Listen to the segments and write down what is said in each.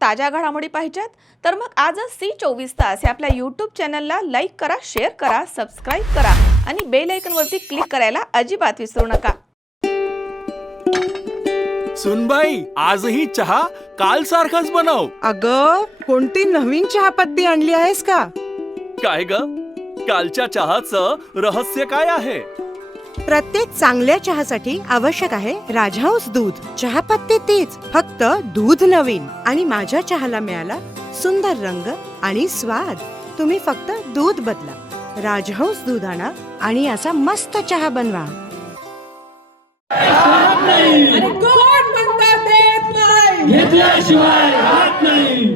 ताज्या घडामोडी पाहिजेत तर मग आजच C24 तास या आपल्या YouTube चॅनलला लाईक करा, शेअर करा, सबस्क्राइब करा आणि बेल आयकॉनवरती क्लिक करायला अजिबात विसरू नका। सुनबाई, आजही चहा काल सारखाच बनव। अगं, कोणती नवीन चहापत्ती आणली आहेस का? काय ग, कालच्या चहाचं रहस्य काय आहे? प्रत्येक चांगल्या चहासाठी आवश्यक आहे राजहंस दूध। चहापत्ती तीच, फक्त दूध नवीन। आणि माझ्या चहाला मिळाला सुंदर रंग आणि स्वाद। तुम्ही फक्त दूध बदला, राजहंस दूध आणा आणि असा मस्त चहा बनवा। आणि कोण म्हणता देत नाही, घेतल्याशिवाय राहत नाही।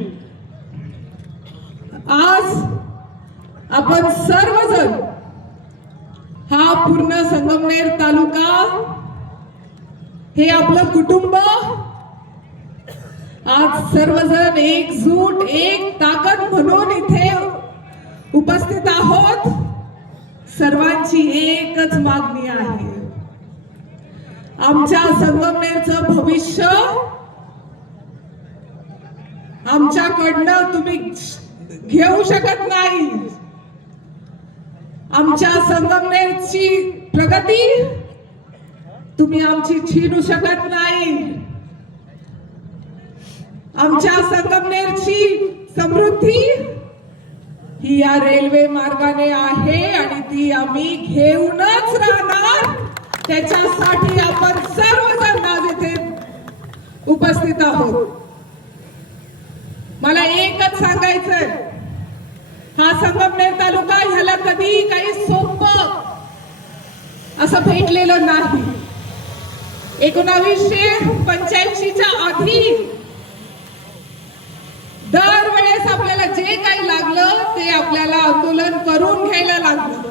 आज आपण सर्वजण हा पूर्ण संगमनेर तालुका हे आपलं कुटुंब आज सर्वजण एकजूट एक ताकद म्हणून इथे उपस्थित आहोत। सर्वांची एकच मागणी आहे, आमच्या संगमनेरचं भविष्य आमच्याकडनं तुम्ही घेऊ शकत नाही। आमच्या संगमनेरची प्रगती तुम्ही आमची छीनू शकत नाही। आमच्या संगमनेरची समृद्धी ही या रेल्वे मार्गाने आहे आणि ती आम्ही घेऊनच राहणार। त्याच्यासाठी आपण सर्वजण आज इथे उपस्थित आहोत। मला एकच सांगायचंय, हा संगमनेर तालुका ह्याला कधी काही सोपं असं भेटलेलं नाही। 1985च्या आधी दरवेळेस आपल्याला जे काही लागलं ते आपल्याला आंदोलन करून घ्यायला लागलं।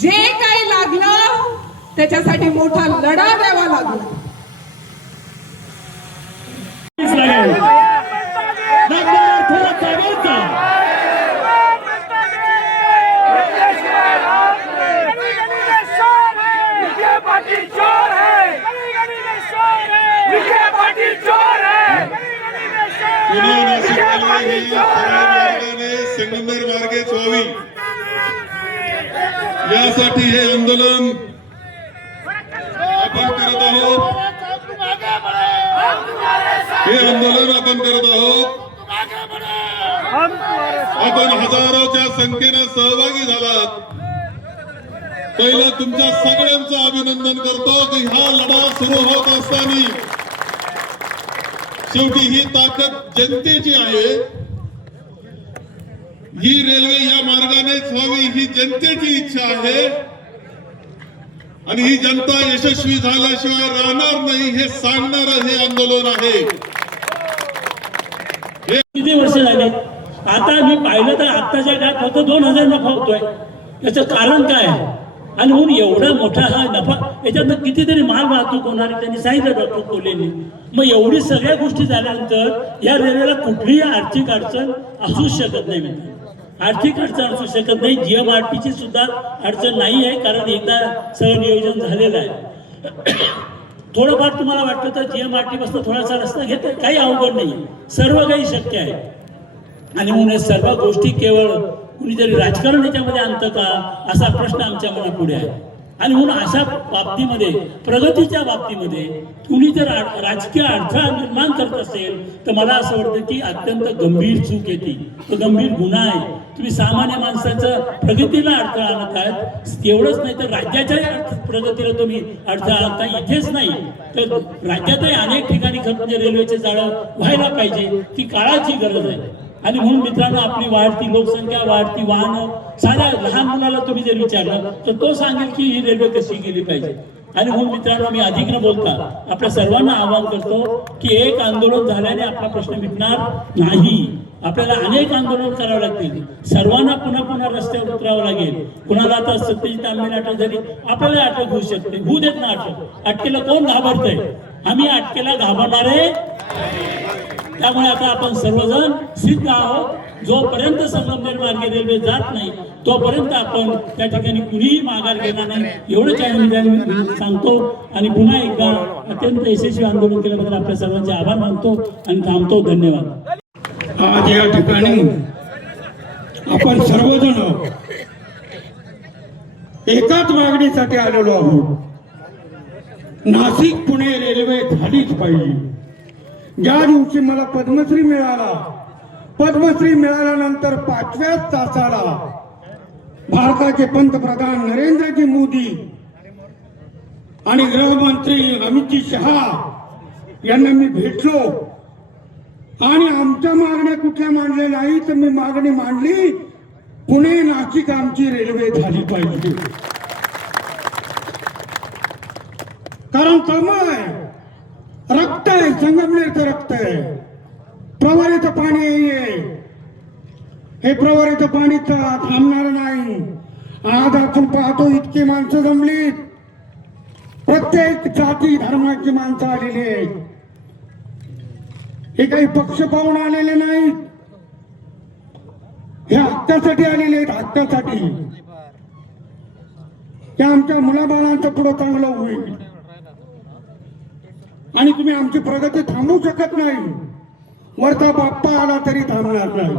जे काही लागलं त्याच्यासाठी मोठा लढा द्यावा लागला। संगमनेर मार्गेच व्हावी यासाठी हे आंदोलन आपण करत आहोत। हे आंदोलन आपण करत आहोत। आपण हजारोच्या संख्येने सहभागी झालात। पहिलं तुमच्या सगळ्यांचं अभिनंदन करतो की हा लढा सुरू होत असताना शेवटी ही ताकद जनतेची आहे। ही रेल्वे या मार्गानेच व्हावी ही जनतेची इच्छा आहे आणि ही जनता यशस्वी झाल्याशिवाय राहणार नाही हे सांगणारं हे आंदोलन आहे। किती वर्ष झाले आता मी पाहिलं तर आत्ताच्या काळात फक्त 2000 नफा होतोय। याचं कारण काय आहे? आणि म्हणून एवढा मोठा हा नफा, याच्यातनं कितीतरी माल वाहतूक होणार त्यांनी सांगितलं डॉक्टर कोल्हेंनी। मग एवढी सगळ्या गोष्टी झाल्यानंतर या रेल्वेला कुठलीही आर्थिक अडचण असू शकत नाही। आर्थिक अडचण असू शकत नाही। GMRTची सुद्धा अडचण नाही आहे, कारण एकदा सगळं नियोजन झालेलं आहे। थोडंफार तुम्हाला वाटलं तर GMRT पासून थोडासा रस्ता घेत, काही अवघड नाही, सर्व काही शक्य आहे। आणि म्हणून सर्व गोष्टी केवळ कुणीतरी राजकारण याच्यामध्ये आणतं का असा प्रश्न आमच्या मनापुढे आहे। आणि म्हणून अशा बाबतीमध्ये, प्रगतीच्या बाबतीमध्ये कुणी जर राजकीय अडथळा निर्माण करत असेल तर मला असं वाटतं की अत्यंत गंभीर चूक येते, तो गंभीर गुन्हा आहे। तुम्ही सामान्य माणसाचं प्रगतीला अडथळा आणत आहात। एवढंच नाही तर राज्याच्या प्रगतीला तुम्ही अडथळा आणता। इथेच नाही तर राज्यातही अनेक ठिकाणी खरं म्हणजे रेल्वेचे जाळं व्हायला पाहिजे, ती काळाची गरज आहे। आणि म्हणून मित्रांनो, आपली वाढती लोकसंख्या, वाढती वाहनं, साध्या लहान मुलाला तुम्ही जर विचारलं तर तो सांगेल की ही रेल्वे कशी गेली पाहिजे। आणि म्हणून मित्रांनो, मी अधिक न बोलता आपल्या सर्वांना आवाहन करतो की एक आंदोलन झाल्याने आपला प्रश्न मिटणार नाही। आपल्याला अनेक आंदोलन करावं लागतील। सर्वांना पुन्हा पुन्हा रस्त्यावर उतरावं लागेल। कुणाला आता सत्यजित आंबेला अटक झाली, आपल्याला अटक होऊ शकते, होऊ देत ना अटक। अटकेला कोण घाबरतंय? आम्ही अटकेला घाबरणारे। त्यामुळे आता आपण सर्वजण सिद्ध आहोत। जोपर्यंत संगमनेर मार्गे रेल्वे जात नाही तोपर्यंत आपण त्या ठिकाणी कुणीही माघार घेणार नाही एवढंच मी सांगतो आणि पुन्हा एकदा अत्यंत यशस्वी आंदोलन केल्याबद्दल आपल्या सर्वांचे आभार मानतो आणि थांबतो. धन्यवाद. आज या ठिकाणी आपण सर्वजण एकाच मागणीसाठी आलेलो आहोत. नाशिक पुणे रेल्वे झालीच पाहिजे. ज्या दिवशी मला पद्मश्री मिळाल्यानंतर 5व्याच तासाला भारताचे पंतप्रधान नरेंद्रजी मोदी आणि गृहमंत्री अमितजी शहा यांना मी भेटलो आणि आमच्या मागण्या कुठल्या मांडल्या नाही तर मी मागणी मांडली पुणे नाशिक आमची रेल्वे झाली पाहिजे. कारण तळमळ आहे, रक्त आहे, संगमनेरचं रक्त आहे. प्रवारीचं पाणी आहे, हे प्रवारीचं पाणी थांबणार नाही. आज आपण पाहतो इतकी माणसं जमलीत, प्रत्येक जाती धर्माची माणसं आलेली आहेत. हे काही पक्ष पाहून आलेले नाहीत, हे हक्कासाठी आलेले आहेत, हक्कासाठी. की आमच्या मुलाबाळांचं पुढं चांगलं होईल आणि तुम्ही आमची प्रगती थांबवू शकत नाही. वरचा बाप्पा आला तरी थांबणार नाही.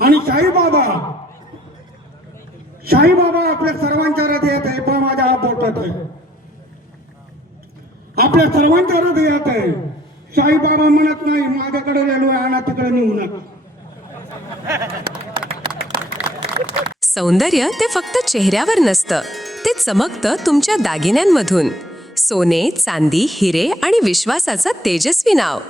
आणि साईबाबा आपल्या सर्वांच्या हृदयात आहे, पण माझ्या हा बोटात आहे. आपल्या सर्वांच्या हृदयात आहे. साईबाबा म्हणत नाही माझ्याकडे रेल्वे आणा, तिकडे नेऊ नका. सौंदर्य ते फक्त चेहऱ्यावर नसतं, ते चमकतं तुमच्या दागिन्यांमधून. सोने, चांदी, हिरे आणि विश्वासाचं तेजस्वी नाव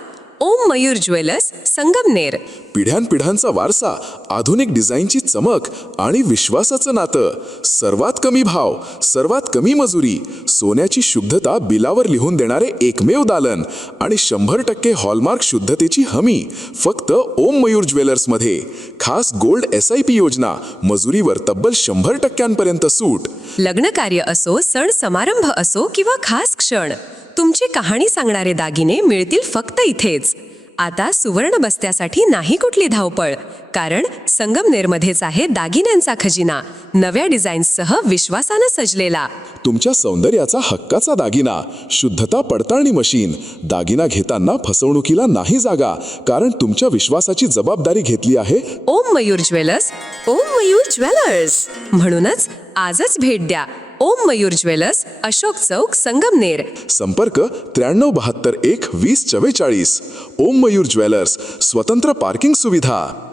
ओम मयूर ज्वेलर्स, संगमनेर. पिढ्यानपिढ्यांचा वारसा, आधुनिक डिझाईनची चमक आणि विश्वासाचं नातं. सर्वात कमी भाव, सर्वात कमी मजुरी, सोन्याची शुद्धता बिलावर लिहून देणारे एकमेव दालन आणि 100% हॉलमार्क शुद्धतेची हमी फक्त ओम मयूर ज्वेलर्समध्ये. खास गोल्ड SIP योजना, मजुरीवर तब्बल 100% सूट. लग्न कार्य असो, सण समारंभ असो किंवा खास क्षण, तुमची कहाणी सांगणारे दागिने मिळतील फक्त इथेच. आता सुवर्ण बस्त्यासाठी नाही कुठली धावपळ, कारण संगमनेरमध्येच आहे दागिन्यांचा खजिना. नव्या डिझाईन्ससह विश्वासानं सजलेला. तुमच्या सौंदर्याचा हक्काचा दागिना, शुद्धता पडताळणी मशीन. दागिना घेताना फसवणुकीला नाही जागा, कारण तुमच्या विश्वासाची जबाबदारी घेतली आहे ओम मयूर ज्वेलर्स. ओम मयूर ज्वेलर्स म्हणूनच आजच भेट द्या. ओम मयूर ज्वेलर्स, अशोक चौक, संगमनेर. संपर्क 9372 1 2044. ओम मयूर ज्वेलर्स, स्वतंत्र पार्किंग सुविधा.